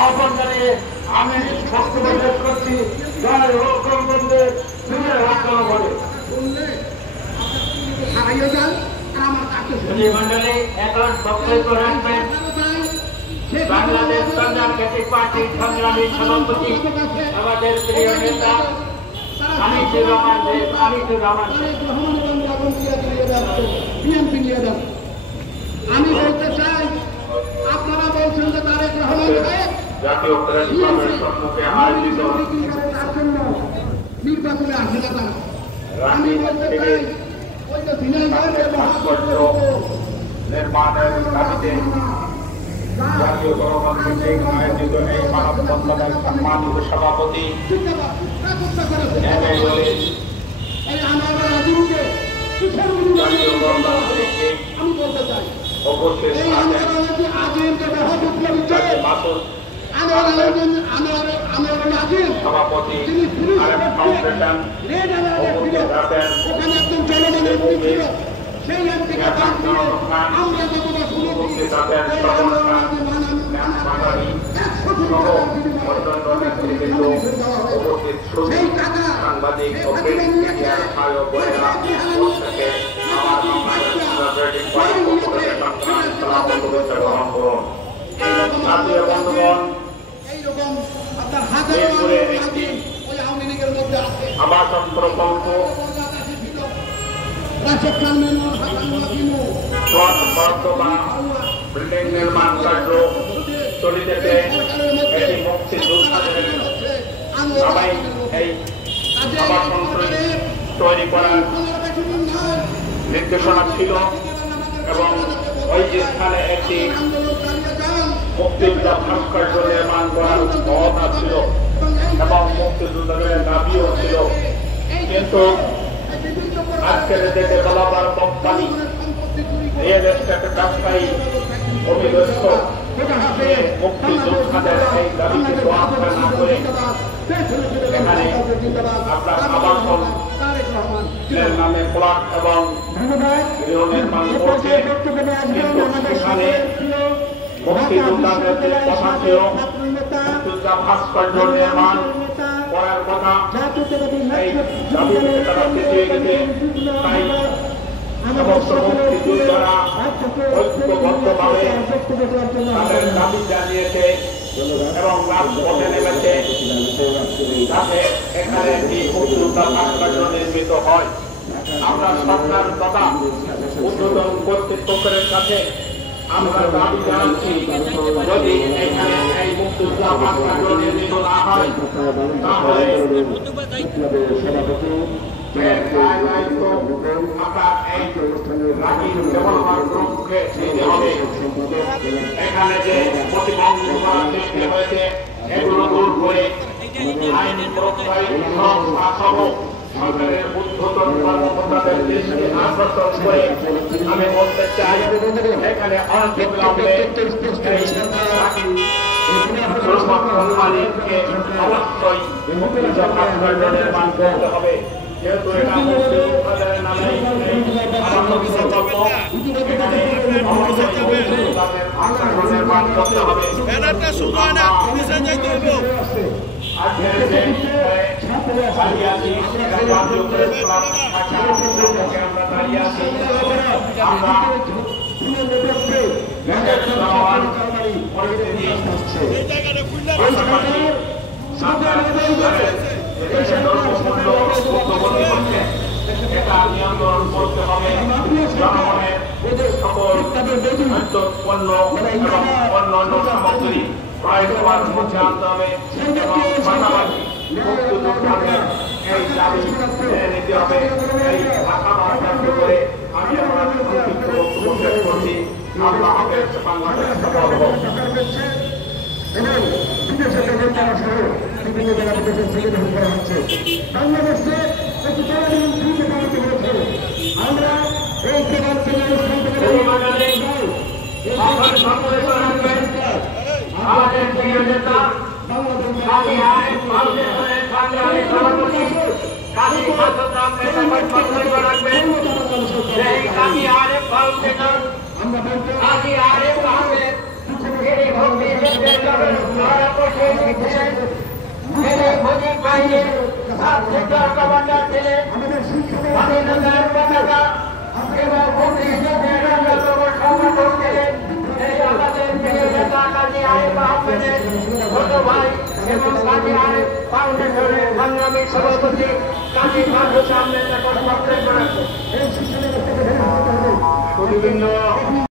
আহ্বান জানিয়ে আমি বক্তব্য শেষ করছি। জয় রক্ষণ বন্ধে নিজের রক্ষণ করে মন্ডলী এখন বক্তব্য রাখবেন বাংলাদেশ কনজারভেটিভ পার্টির সংগ্রামী সভাপতি আমাদের প্রিয় নেতা আনিসুর রহমান দেব। আমি বলতে চাই, আপনারা বলছেন যে তারেক রহমান জাতীয় প্রেস ক্লাবের সম্মুখে আয়োজিত নির্বাচনে আসে না তারা। আমি বলতে চাই ওই যে নির্মাণের দাবিতে জাতীয় গণতান্ত্রিক আয়োজিত এই মানববন্ধনের সম্মানিত সভাপতি জাতীয় গণতান্ত্রিক আমি বলতে চাই উপস্থিত সভাপতি ফাউন্ডেশন সাংবাদিক জাতীয় বন্ধুগণ, আবাসন প্রকল্প বিল্ডিং নির্মাণ কার্য চলিতেছে। এটি মুক্তিযোদ্ধাদের সবাই এই আবাসন তৈরি করার নির্দেশনা ছিল এবং ওই যে স্থানে একটি মুক্তিযোদ্ধা ভাস্কর্য নির্মাণ করার কথা ছিল এবং মুক্তিযোদ্ধাদের দাবিও ছিল। কিন্তু আজকের যে ডেভেলপার কোম্পানি রিয়েল এস্টেট ব্যবসায়ী অভিদস্ত মুক্তিযোদ্ধাদের এই দাবিকে তোয়াক্কা না করে এখানে আপনার আবাসন নামে প্লট এবং গৃহ নির্মাণ করছে। কিন্তু সেখানে মুক্তিযোদ্ধাদের যে কথা ছিল মুক্তিযোদ্ধা ভাস্কর্য নির্মাণ করার কথা, এই দাবি থেকে তারা পিছিয়ে গেছে। তাই সমস্ত মুক্তিযোদ্ধারা ঐক্যবদ্ধভাবে তাদের দাবি জানিয়েছে এবং রাজপথে নেমেছে যাতে এখানে একটি মুক্তিযোদ্ধা ভাস্কর্য নির্মিত হয়। আমরা সরকার তথা উদ্বোধন কর্তৃপক্ষের কাছে আমরা দাবি জানাচ্ছি, যদি এখানে এই মুক্তিযোদ্ধা ভাস্কর্য নির্মিত না হয় তাহলে এখানে যে প্রতিবন্ধকতা সৃষ্টি হয়েছে এগুলো দূর করে আইন প্রত্যয় সরকারের ঊর্ধ্বতন কর্মকর্তাদের দৃষ্টি আকর্ষণ করে আমি বলতে চাই, এখানে অনতিবিলম্বে অবশ্যই মুক্তিযোদ্ধা ভাস্কর্য নির্মাণ করতে হবে। যেহেতু এটা মুক্তিযোদ্ধাদের নামে নির্মাণ করতে হবে। এটা নিয়ন্ত্রণ করতে হবে। জনগণের সকল পণ্য এবং অন্যান্য সামগ্রী ক্রয় দেওয়ার মধ্যে আনতে হবে এবং পাশাপাশি মুক্তিযোদ্ধাদের এই দাবি মেনে নিতে হবে। এই ঢাকা মহাকাশ করে আমি আমার সংক্ষিপ্ত বক্তব্য শেষ করছি। আল্লাহ হাফেজ। বাংলাদেশ সফল হোক। বিদেশে থেকে তারা সহ বিভিন্ন জায়গায় দেশের ছেলে করা হচ্ছে। বাংলাদেশে একটি আমরা এই প্রধান থেকে আমাদের প্রিয় নেতা কাজী আরিফ ফাউন্ডেশনের সংগ্রামী সভাপতি কাজী সাদ্দাম নেতা বক্তব্য রাখবেন। সেই কাজী আরিফ ফাউন্ডেশন কাজী আরিফ আহমেদ ছিলেন, তিনি মুজিব বাহিনীর সাব সেক্টর কমান্ডার ছিলেন, স্বাধীনতার পতাকা এবং মুক্তিযুদ্ধের সংগঠন ছিলেন। এই আমাদের প্রিয় নেতা কাজী আরিফ আহমেদের ছোট ভাই এবং কাজী আরিফ ফাউন্ডেশনের সংগ্রামী সভাপতি কাজী মাহফুজ আহমেদ এখন বক্তব্য রাখবেন। বিভিন্ন